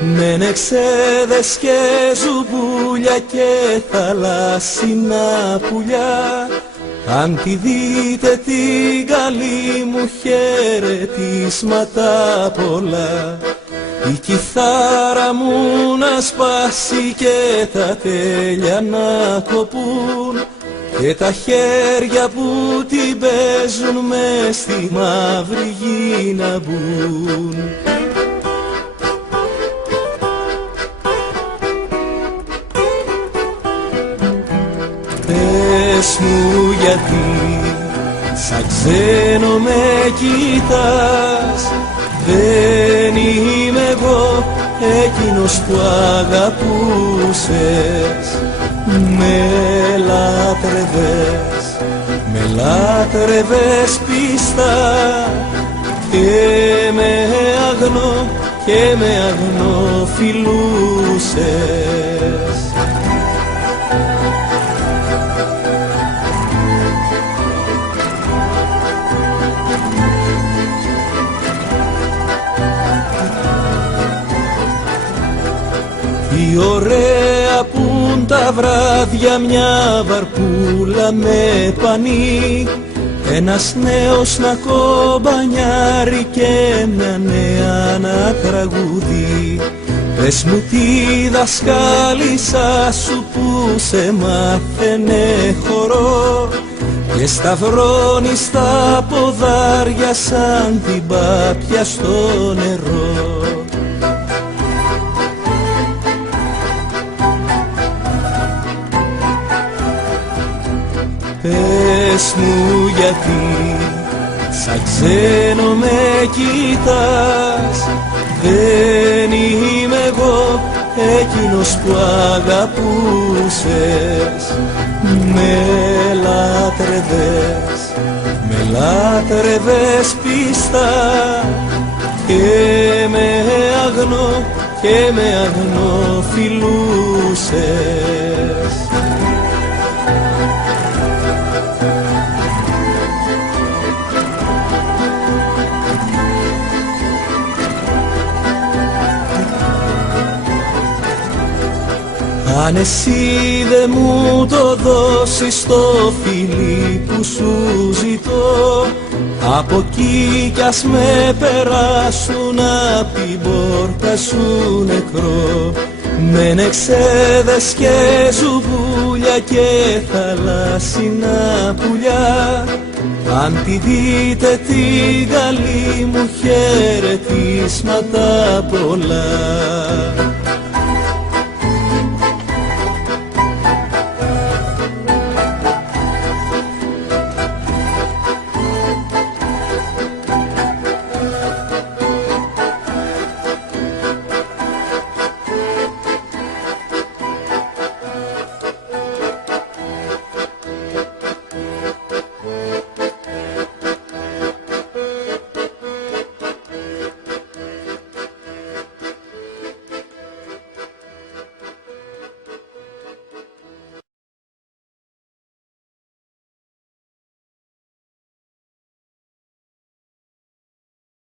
με νεξέδες και ζουμπούλια και θαλάσσινα πουλιά. Αν τη δείτε την καλή μου χαιρετίσματα πολλά, η κιθάρα μου να σπάσει και τα τέλεια να κοπούν και τα χέρια που την παίζουν μες στη μαύρη γη να μπουν. Πες μου γιατί σαν ξένο με κοιτάς, δεν είμαι εγώ εκείνος που αγαπούσες. Με λάτρευες πίστα και με αγνό φιλούσες. Τι ωραία πουν τα βράδια, μια βαρκούλα με πανί, ένας νέος να κομπανιάρει και μια νέα να τραγουδεί. Πες μου τη δασκάλισσα σου που σε μάθαινε χορό και σταυρώνει στα ποδάρια σαν την πάπια στο νερό. Πες μου γιατί σαν ξένο με κοιτάς, δεν είμαι εγώ εκείνος που αγαπούσες. Με λάτρευες πίστα και με αγνό φιλούσες. Αν εσύ δε μου το δώσεις το φιλί που σου ζητώ, από εκεί κι ας με περάσουν απ' την πόρτα σου νεκρό, με νεξέδες και ζουμπούλια και θαλάσσινα πουλιά. Αν τη δείτε την καλή μου χαιρετίσματα πολλά.